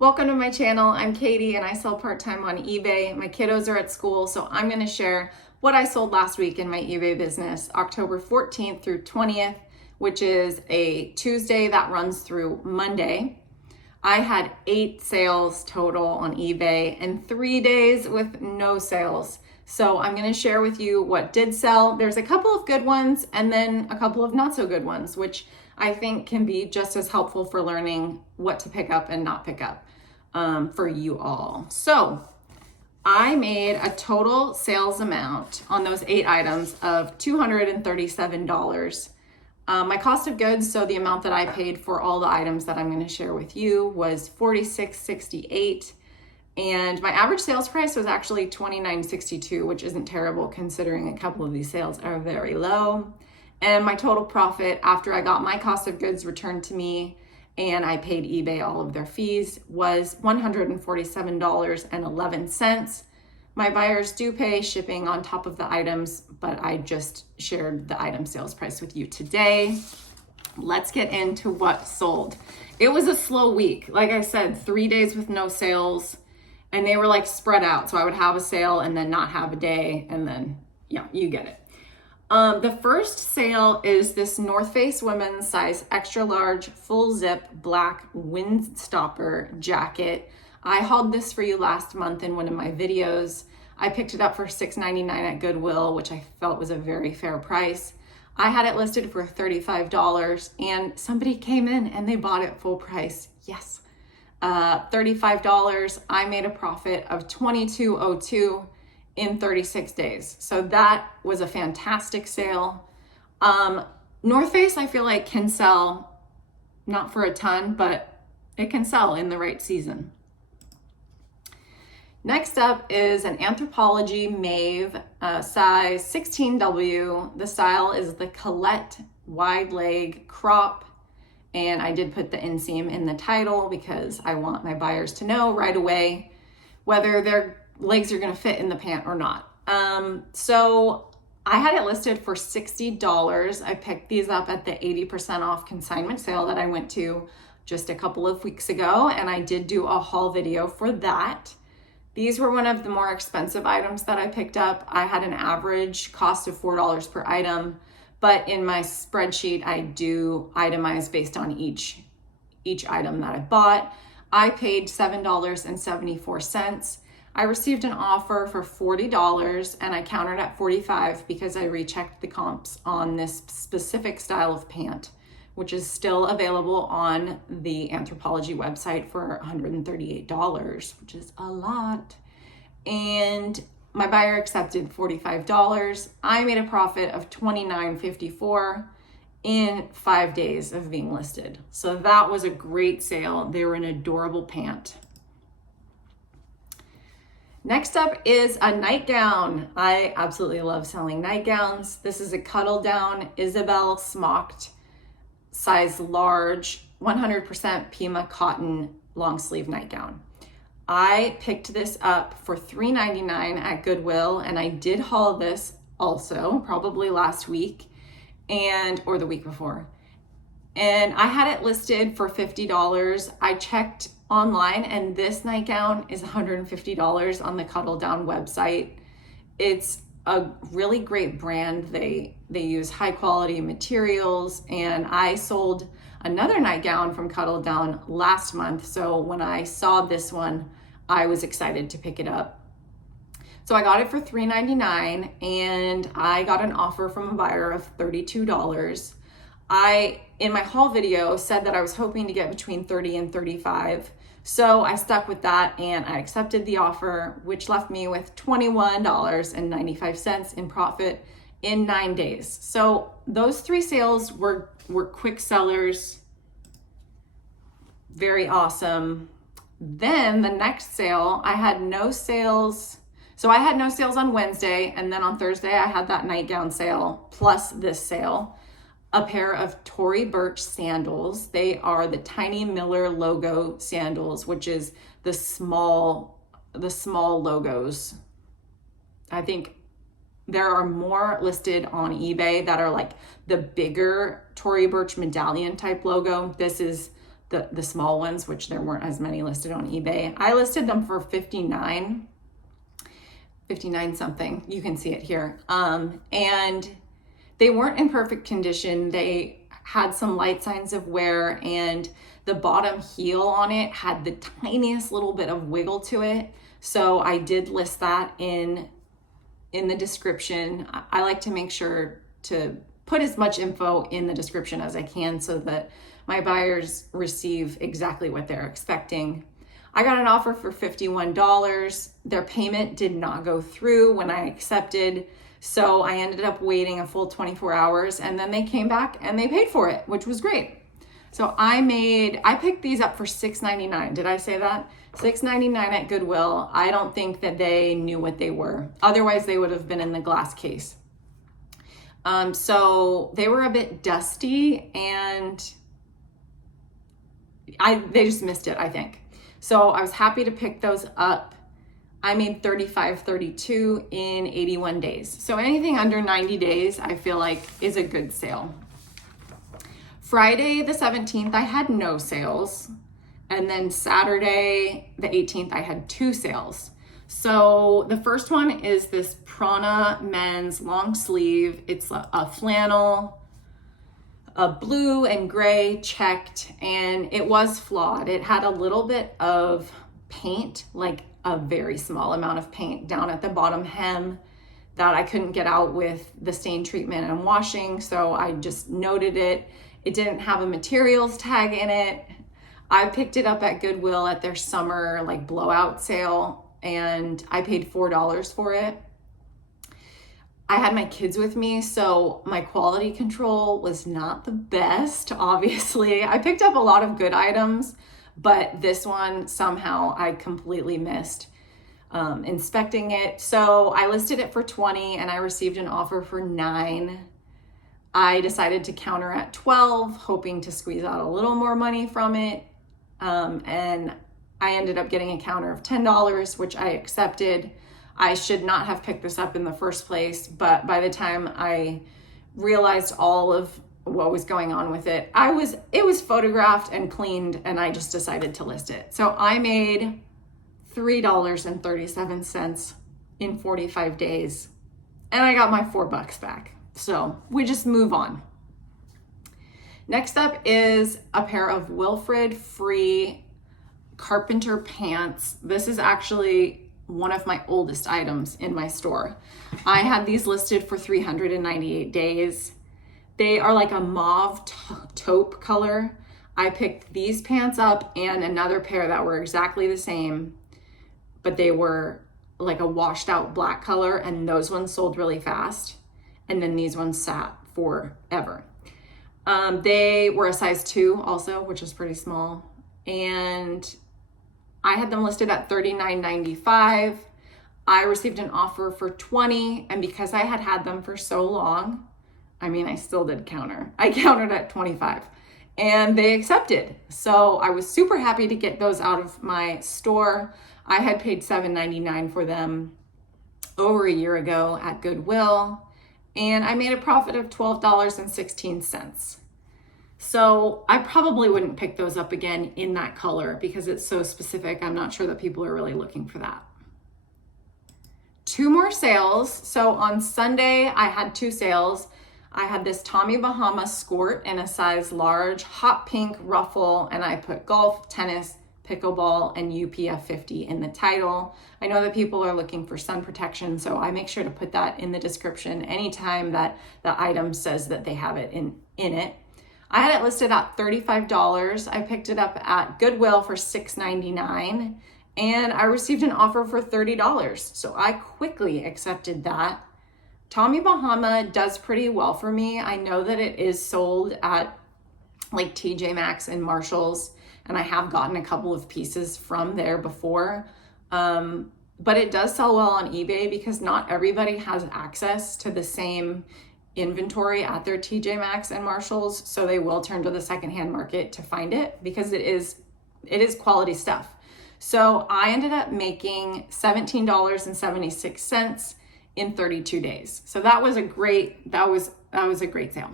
Welcome to my channel. I'm Katie and I sell part-time on eBay. My kiddos are at school, so I'm going to share what I sold last week in my eBay business, October 14th through 20th, which is a Tuesday that runs through Monday. I had 8 sales total on eBay and 3 days with no sales. So I'm going to share with you what did sell. There's a couple of good ones and then a couple of not so good ones, which I think can be just as helpful for learning what to pick up and not pick up for you all. So I made a total sales amount on those 8 items of $237. My cost of goods, so the amount that I paid for all the items that I'm going to share with you, was $46.68. And my average sales price was actually $29.62, which isn't terrible considering a couple of these sales are very low. And my total profit after I got my cost of goods returned to me and I paid eBay all of their fees was $147.11. My buyers do pay shipping on top of the items, but I just shared the item sales price with you today. Let's get into what sold. It was a slow week. Like I said, 3 days with no sales, and they were like spread out. So I would have a sale and then not have a day, and then, yeah, you get it. The first sale is this North Face women's size extra large full zip black windstopper jacket. I hauled this for you last month in one of my videos. I picked it up for $6.99 at Goodwill, which I felt was a very fair price. I had it listed for $35 and somebody came in and they bought it full price. Yes, $35. I made a profit of $22.02 in 36 days. So that was a fantastic sale. North Face, I feel like, can sell, not for a ton, but it can sell in the right season. Next up is an Anthropologie Maeve, size 16W. The style is the Colette wide leg crop. And I did put the inseam in the title because I want my buyers to know right away whether their legs are going to fit in the pant or not. So I had it listed for $60. I picked these up at the 80% off consignment sale that I went to just a couple of weeks ago, and I did do a haul video for that. These were one of the more expensive items that I picked up. I had an average cost of $4 per item, but in my spreadsheet, I do itemize based on each item that I bought. I paid $7.74. I received an offer for $40 and I countered at $45 because I rechecked the comps on this specific style of pant, which is still available on the Anthropologie website for $138, which is a lot. And my buyer accepted $45. I made a profit of $29.54 in 5 days of being listed. So that was a great sale. They were an adorable pant. Next up is a nightgown. I absolutely love selling nightgowns. This is a cuddle down Isabel smocked, size large, 100% Pima cotton long sleeve nightgown. I picked this up for $3.99 at Goodwill, and I did haul this also probably last week or the week before. And I had it listed for $50. I checked online and this nightgown is $150 on the Cuddle Down website. It's a really great brand. They use high quality materials, and I sold another nightgown from Cuddle Down last month. So when I saw this one, I was excited to pick it up. So I got it for $3.99 and I got an offer from a buyer of $32. I, in my haul video, said that I was hoping to get between $30 and $35. So I stuck with that and I accepted the offer, which left me with $21.95 in profit in 9 days. So those 3 sales were quick sellers. Very awesome. Then the next sale, I had no sales. So I had no sales on Wednesday, and then on Thursday I had that nightgown sale plus this sale. A pair of Tory Burch sandals. They are the Tiny Miller logo sandals, which is the small logos. I think there are more listed on eBay that are like the bigger Tory Burch medallion type logo. This is the small ones, which there weren't as many listed on eBay. I listed them for 59 something. You can see it here. And they weren't in perfect condition. They had some light signs of wear, and the bottom heel on it had the tiniest little bit of wiggle to it. So I did list that in the description. I like to make sure to put as much info in the description as I can so that my buyers receive exactly what they're expecting. I got an offer for $51. Their payment did not go through when I accepted, so I ended up waiting a full 24 hours, and then they came back and they paid for it, which was great. So I picked these up for $6.99. Did I say that? $6.99 at Goodwill. I don't think that they knew what they were. Otherwise, they would have been in the glass case. So they were a bit dusty, and they just missed it, I think. So I was happy to pick those up. I made $35.32 in 81 days. So anything under 90 days, I feel like is a good sale. Friday the 17th, I had no sales. And then Saturday the 18th, I had 2 sales. So the first one is this Prana men's long sleeve. It's a flannel, a blue and gray checked, and it was flawed. It had a little bit of paint, like a very small amount of paint down at the bottom hem that I couldn't get out with the stain treatment and washing. So I just noted it. It didn't have a materials tag in it. I picked it up at Goodwill at their summer like blowout sale, and I paid $4 for it. I had my kids with me, so my quality control was not the best, obviously. I picked up a lot of good items, but this one somehow I completely missed inspecting it. So I listed it for $20 and I received an offer for $9. I decided to counter at $12, hoping to squeeze out a little more money from it. And I ended up getting a counter of $10, which I accepted. I should not have picked this up in the first place, but by the time I realized all of what was going on with it, it was photographed and cleaned, and I just decided to list it. So I made $3.37 in 45 days, and I got my $4 back. So we just move on. Next up is a pair of Wilfred Free carpenter pants. This is actually one of my oldest items in my store. I had these listed for 398 days. They are like a mauve taupe color. I picked these pants up and another pair that were exactly the same, but they were like a washed out black color, and those ones sold really fast. And then these ones sat forever. They were a size 2 also, which is pretty small. And I had them listed at $39.95. I received an offer for $20, and because I had them for so long, I still did counter. I countered at $25, and they accepted. So I was super happy to get those out of my store. I had paid $7.99 for them over a year ago at Goodwill, and I made a profit of $12.16. So I probably wouldn't pick those up again in that color because it's so specific. I'm not sure that people are really looking for that. 2 more sales. So on Sunday, I had 2 sales. I had this Tommy Bahama skirt in a size large, hot pink ruffle, and I put golf, tennis, pickleball, and UPF 50 in the title. I know that people are looking for sun protection, so I make sure to put that in the description anytime that the item says that they have it in it. I had it listed at $35. I picked it up at Goodwill for $6.99, and I received an offer for $30. So I quickly accepted that. Tommy Bahama does pretty well for me. I know that it is sold at like TJ Maxx and Marshall's, and I have gotten a couple of pieces from there before. But it does sell well on eBay because not everybody has access to the same inventory at their TJ Maxx and Marshalls, so they will turn to the secondhand market to find it because it is quality stuff. So I ended up making $17.76 in 32 days. So that was a great sale.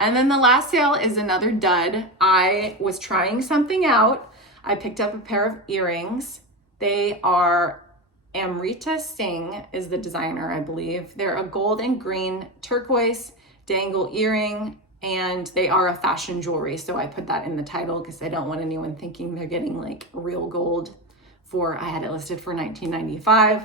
And then the last sale is another dud. I was trying something out. I picked up a pair of earrings. They are Amrita Singh is the designer, I believe. They're a gold and green turquoise dangle earring, and they are a fashion jewelry. So I put that in the title because I don't want anyone thinking they're getting like real gold I had it listed for $19.95.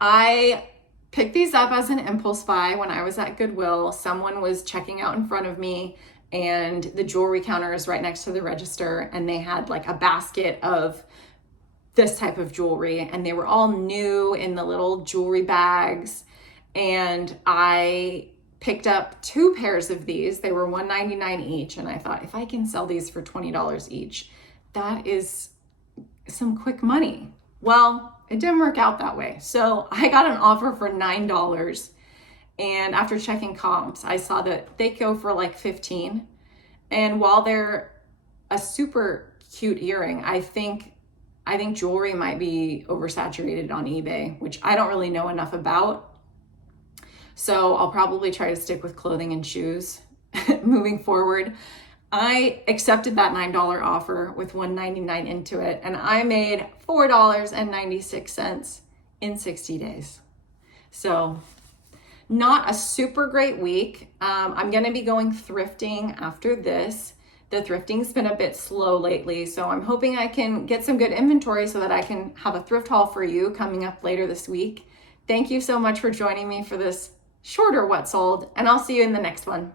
I picked these up as an impulse buy when I was at Goodwill. Someone was checking out in front of me, and the jewelry counter is right next to the register, and they had like a basket of this type of jewelry, and they were all new in the little jewelry bags. And I picked up 2 pairs of these. They were $1.99 each, and I thought, if I can sell these for $20 each, that is some quick money. Well, it didn't work out that way. So I got an offer for $9, and after checking comps, I saw that they go for like $15. And while they're a super cute earring, I think jewelry might be oversaturated on eBay, which I don't really know enough about. So I'll probably try to stick with clothing and shoes moving forward. I accepted that $9 offer with $1.99 into it, and I made $4.96 in 60 days. So not a super great week. I'm going to be going thrifting after this. The thrifting's been a bit slow lately, so I'm hoping I can get some good inventory so that I can have a thrift haul for you coming up later this week. Thank you so much for joining me for this shorter What Sold, and I'll see you in the next one.